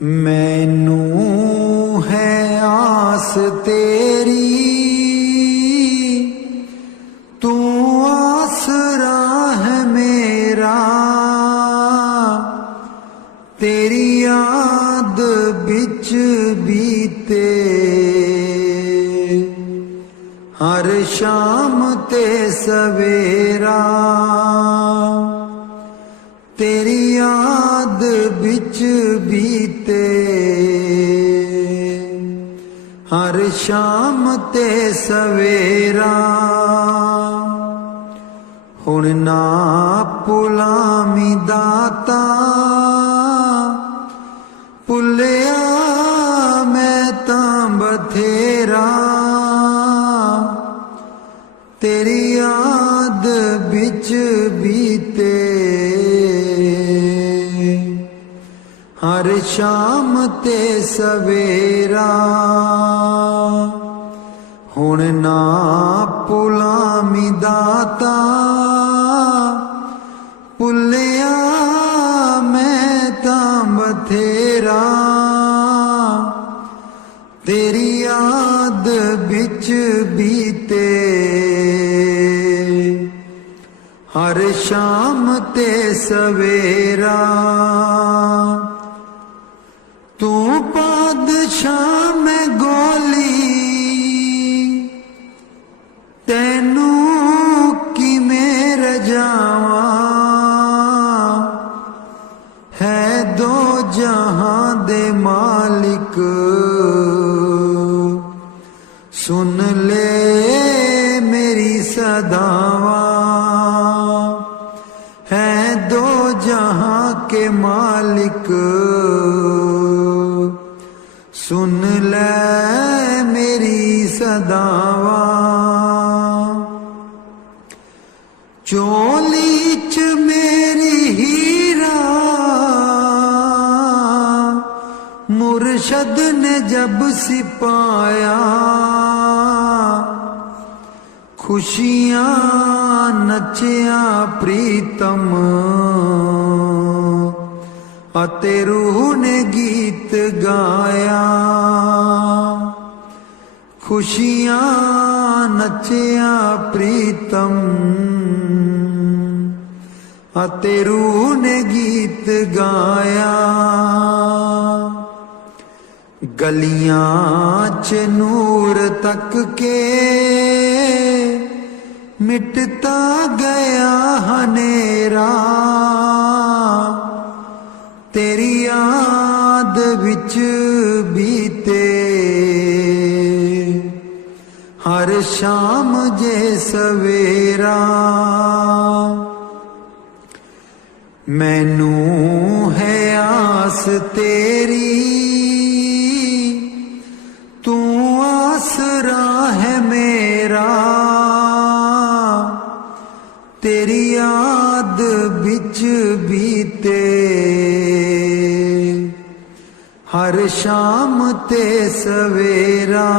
मैनू है आस तेरी, तू आसरा है मेरा। तेरी याद बिच बीते हर शाम ते सवेरा। तेरी याद बिच बीते हर शाम ते सवेरा। हुण ना भुलामी दाता, भुलिया मैं तां बथेरा। तेरी याद बिच बीते हर शाम ते सवेरा। हुण ना भुलामी दाता, भुलिया मैं तां बथेरा। तेरी याद बिच बीते हर शाम ते सवेरा। तू पादशाह मैं गोली, तैनू किवें रजावां। है दो जहां दे मालिक, सुन ले मेरी सदावां। है दो जहां के मालिक, सुन ले मेरी सदावां। चोली च मेरी हीरा, मुर्शद ने जब सिपाया। खुशियां नचिया प्रीतम, अते रूह ने गीत गाया। खुशियां नचिया प्रीतम, अते रूह ने गीत गाया। गलियां च नूर तक के मिटता गया हनेरा। तेरी याद विच बीते हर शाम जे सवेरा। मैनू है आस तेरी, तू आसरा है मेरा। तेरी याद बिच बीते हर शाम ते सवेरा।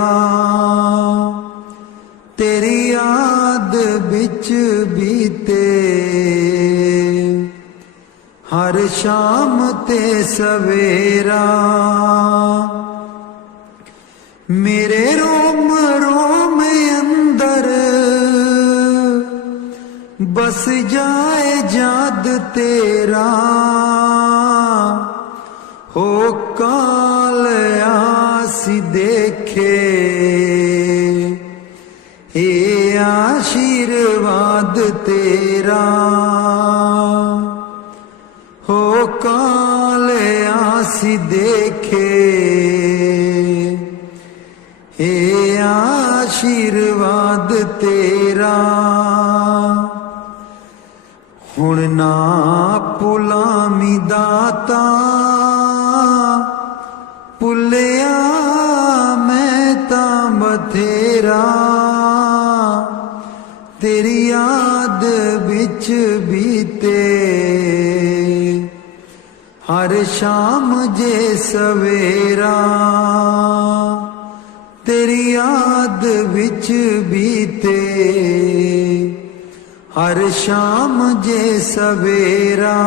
तेरी याद बिच बीते हर शाम ते सवेरा। मेरे रोम रोम अंदर बस जाए याद तेरा। हो काल आसी देखे ये आशीर्वाद तेरा। हो काल आसी देखे ये आशीर्वाद तेरा। हुण ना भुलामी दाता, भुलिया मैं तां बथेरा। तेरी याद बिच बीते हर शाम जे सवेरा। तेरी याद बिच बीते हर शाम जे सवेरा।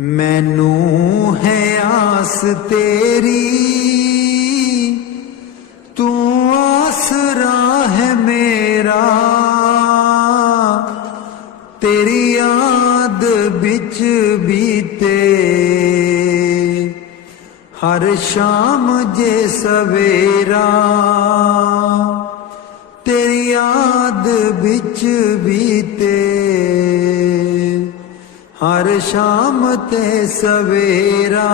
मैनू है आस तेरी, तू आसरा है मेरा। तेरी याद बिच बीते हर शाम जे सवेरा। तेरी याद बिच बीते हर शाम ते सवेरा।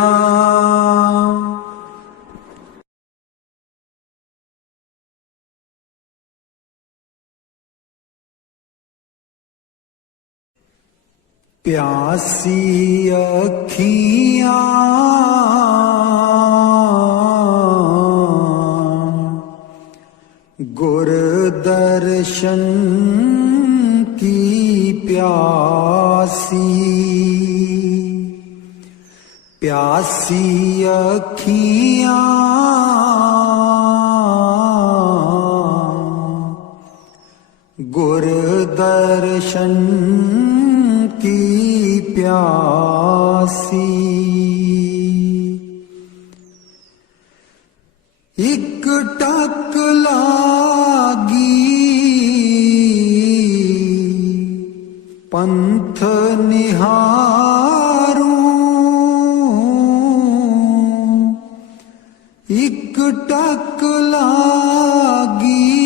प्यासी अखियाँ गुर दर्शन की प्यासी। प्यासी अखियाँ गुर दर्शन की प्यासी। एक टक लागी पंथ निहारूं। एक टक लागी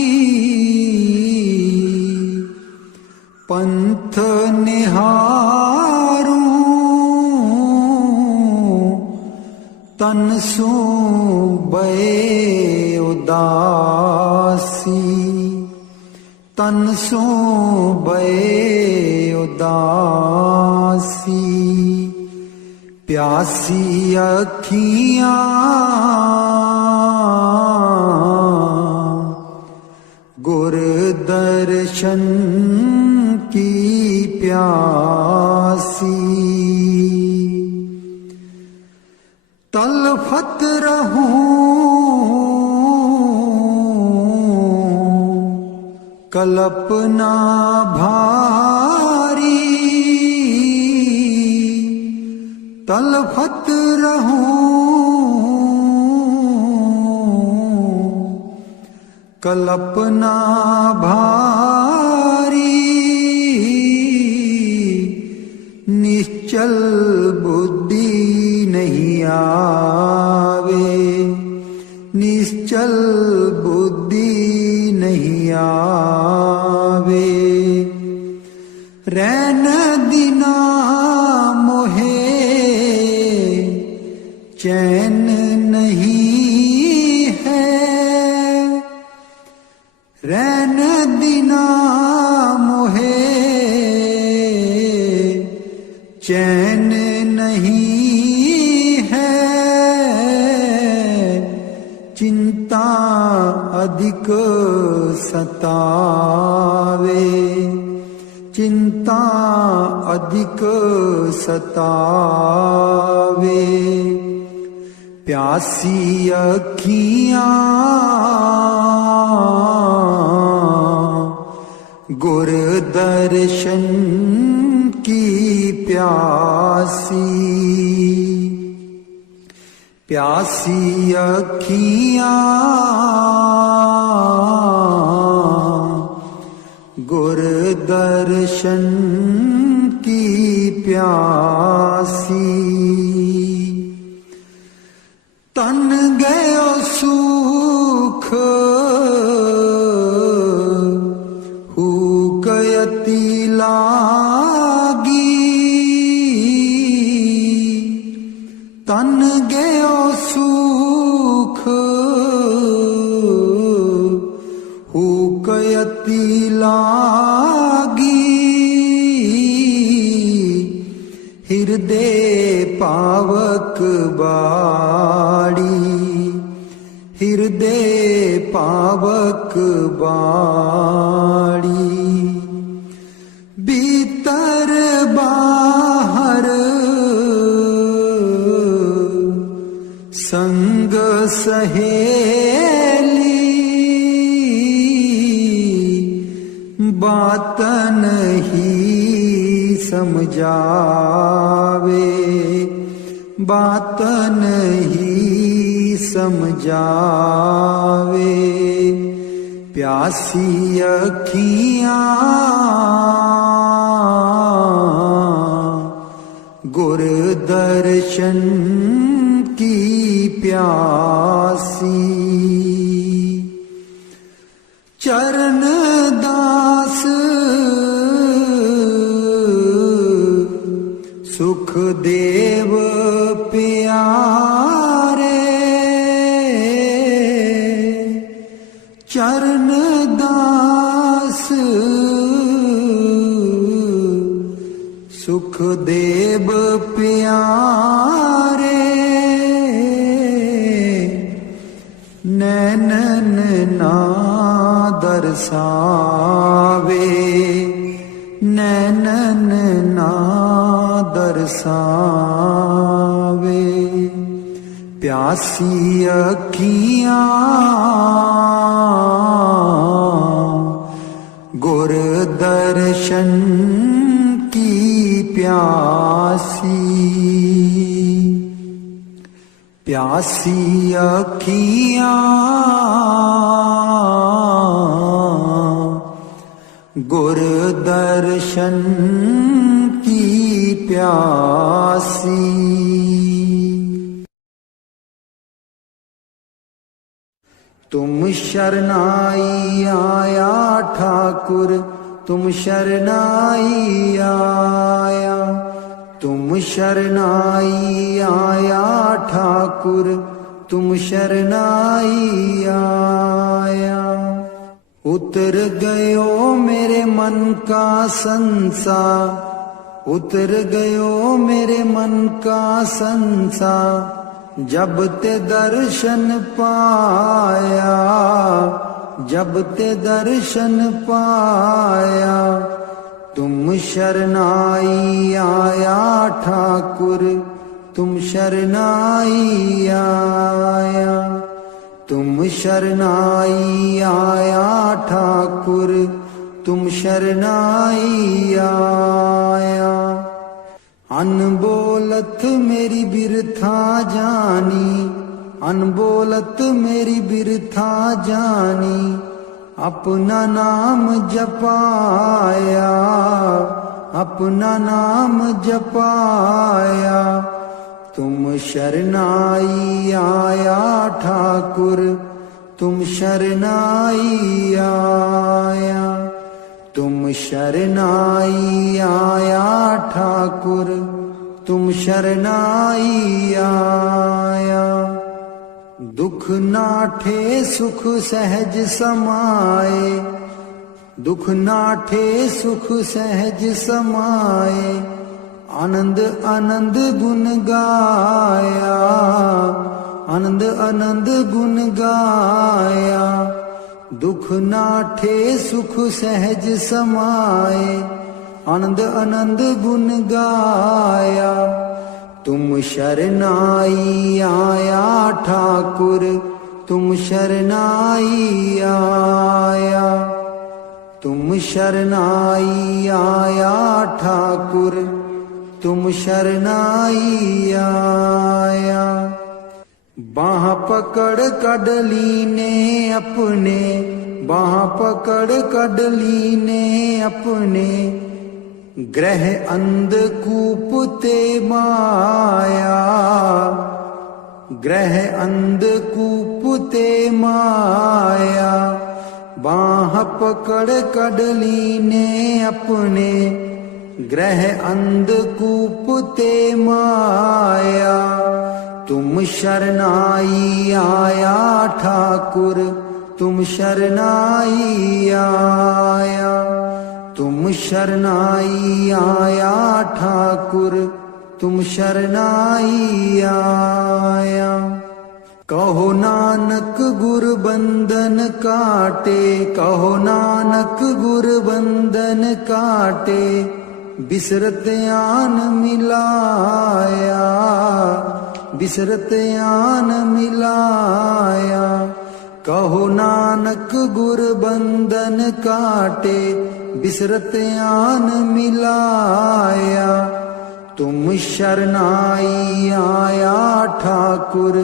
पंथ निहारूं। तन सू बे उदासी, तन सू बे उदासी। प्यासी अखियाँ गुर दर्शन की प्यासी। तलफत रहूं कल्पना भारी। तलफत रहूं कल्पना भारी। निश्चल बुद्धि नहीं आवे, निश्चल बुद्धि नहीं आवे। रैन दिना मोहे चैन नहीं है। रैन दिना मोहे चैन नहीं है। चिंता अधिक सतावे, चिंता अधिक सतावे। प्यासी अखियाँ गुर दर्शन की प्यासी। प्यासी अखियाँ गुर दर्शन की प्यासी। तन गयो सुख हुकयती लागी। तन गयो सुख हुकयती लागी। हृदय पावक बाड़ी, हृदय पावक बाड़ी। भीतर बाहर संग सहेली। बात नहीं समझावे, बात नहीं समझावे। प्यासी अखियाँ गुर दर्शन की प्यासी। चरण दास सुख देव प्यारे। चरण दास सुख देव प्यारे। नैनन ना दरसावे, नैनन ना दरसावे। प्यासी अखियाँ गुर दर्शन की प्यासी। प्यासी अखियाँ गुर दर्शन की प्यासी। तुम शरणाई आया ठाकुर, तुम शरणाई आया। तुम शरणाई आया ठाकुर, तुम शरणाई आया। उतर गयो मेरे मन का संसार, उतर गयो मेरे मन का संसार। जब ते दर्शन पाया, जब ते दर्शन पाया। तुम शरणाई आया ठाकुर, तुम शरणाई आया। तुम शरणाई आया ठाकुर, तुम शरणाई आया। अनबोलत मेरी बिरथा जानी, अनबोलत मेरी बिरथा जानी। अपना नाम जपाया, अपना नाम जपाया। तुम शरणाई आया ठाकुर, तुम शरणाई आया। तुम शरणाई आया ठाकुर, तुम शरणाई आया। दुख नाठे सुख सहज समाए, दुख नाठे सुख सहज समाए। आनंद आनंद गुण गाया, आनंद आनंद गुण गाया। दुख नाठे सुख सहज समाए, आनंद आनंद गुण गाया। तुम शरणाई आया ठाकुर, तुम शरणाई आया। तुम शरणाई आया ठाकुर, तुम शरणाई आया। बाह पकड़ कडली ने अपने, बाह पकड़ कडली ने अपने। ग्रह अंधकूप ते माया, ग्रह अंधकूप ते माया। बाह पकड़ कडली ने अपने, ग्रह अंधकूप ते माया। तुम शरणाई आया ठाकुर, तुम शरणाई आया। तुम शरणाई आया ठाकुर, तुम शरणाई आया। कहो नानक गुर बंधन काटे, कहो नानक गुर बंधन काटे। बिसरत आन मिलाया, बिसरत आन मिलाया। कहो नानक गुर बंधन काटे, बिसरत आन मिलाया। तुम शरनाई आया ठाकुर,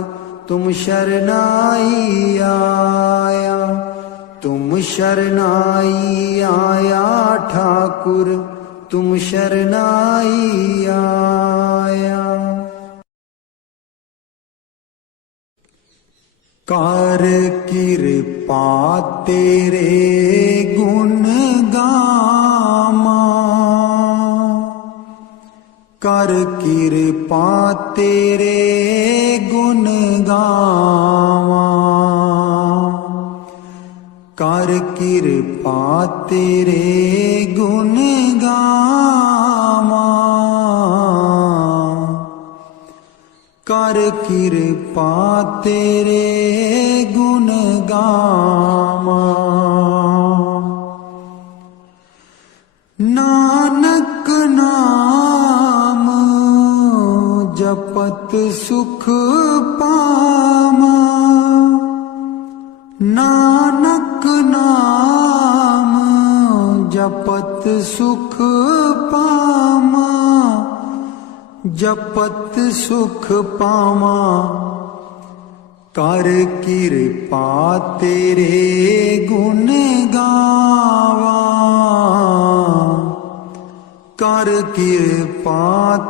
तुम शरनाई आया, तुम शरनाई आया ठाकुर, तुम शरनाई आया। कर कृपा तेरे गुण गामा, कर कृपा तेरे गुण गावा, कर कृपा तेरे गुण गावा, कर कृपा तेरे गुण गावा। नानक नाम जपत सुख पामा, नानक नाम जपत सुख पामा, जपत सुख पावा। कर कृपा तेरे गुण गावा, कर कृपा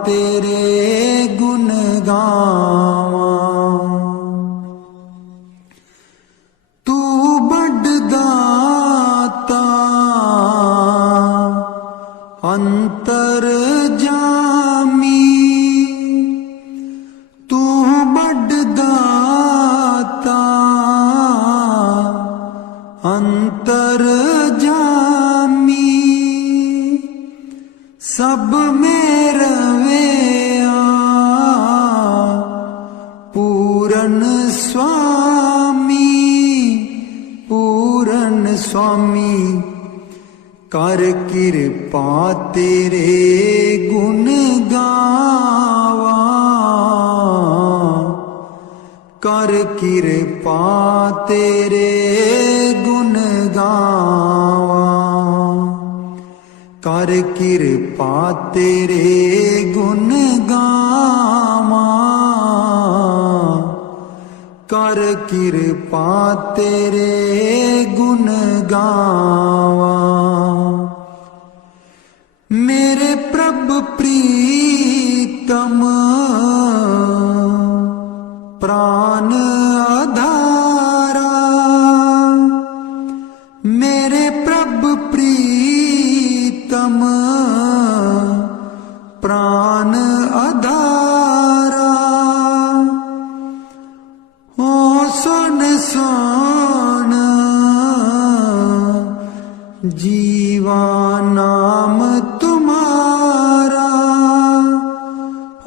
तेरे गुण गावा। तू बड़ दाता अंतर जामी, तू बड़ दाता अंतर जामी, सब में रवेया पूरन स्वामी, पूरन स्वामी। कर कृपा तेरे गुण गावा, कर कृपा तेरे गुण गावा, कर कृपा तेरे गुण गावा, कर कृपा तेरे गुण गावा। मेरे प्रभु प्रीतम प्राण आधारा, मेरे प्रभु प्रीतम प्राण आधारा। ओ सुन सुन जीवा नाम तुम्हारा,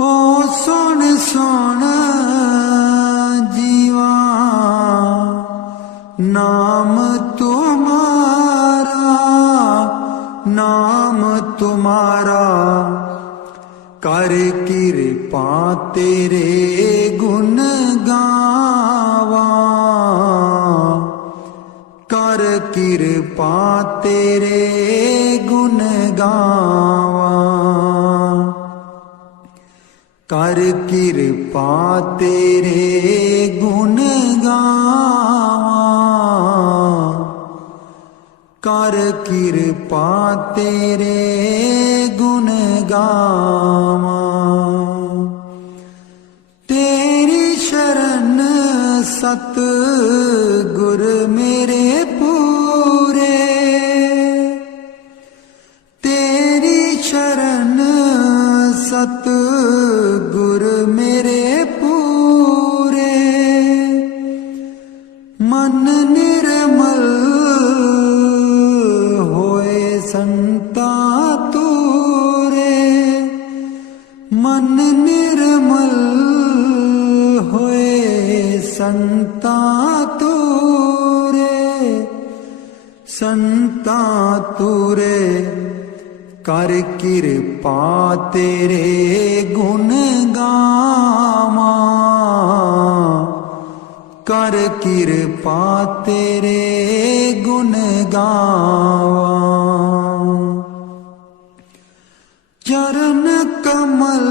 ओ सुन सुन जीवा नाम तुम्हारा, नाम तुम्हारा। कर कृपा तेरे गुण गावा, कर कृपा तेरे गुण गावा, कर कृपा तेरे गुण गावा, कर कृपा तेरे गुण गावा। तेरी शरण सत गुर मेरे पूरे, तेरी शरण सत गुर मेरे पूरे। मन निर्मल होए संता तूरे, मन निर्मल होए संता तूरे, संता तूरे। कर कृपा तेरे गुण गावा, कर कृपा तेरे गुण गावा। चरण कमल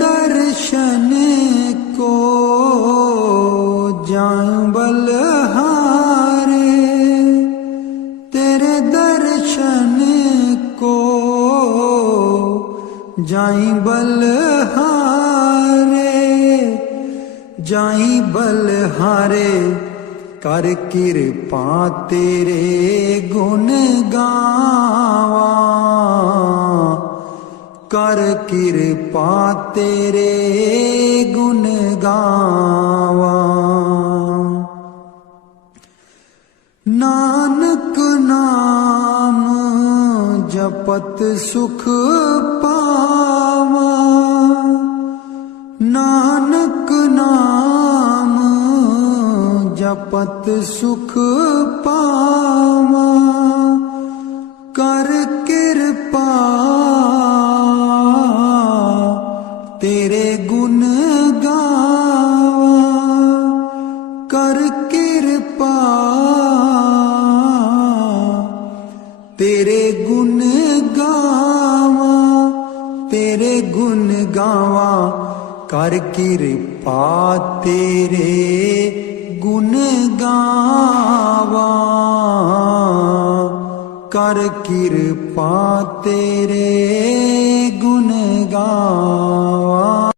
दर्शन को जाऊं बलहारे, तेरे दर्शन को जाई बलहारे, जाई बलहारे। कर किरपा तेरे गुण गावा, कर किरपा तेरे गुण गावा। नानक नाम जपत सुख पावा, नानक नाम जपत सुख पावा। कर किरपा तेरे गुण गावा, कर किरपा तेरे गुण गावा, तेरे गुण गावा। कर किरपा तेरे गुण गावा, कर किरपा तेरे गुण गावा।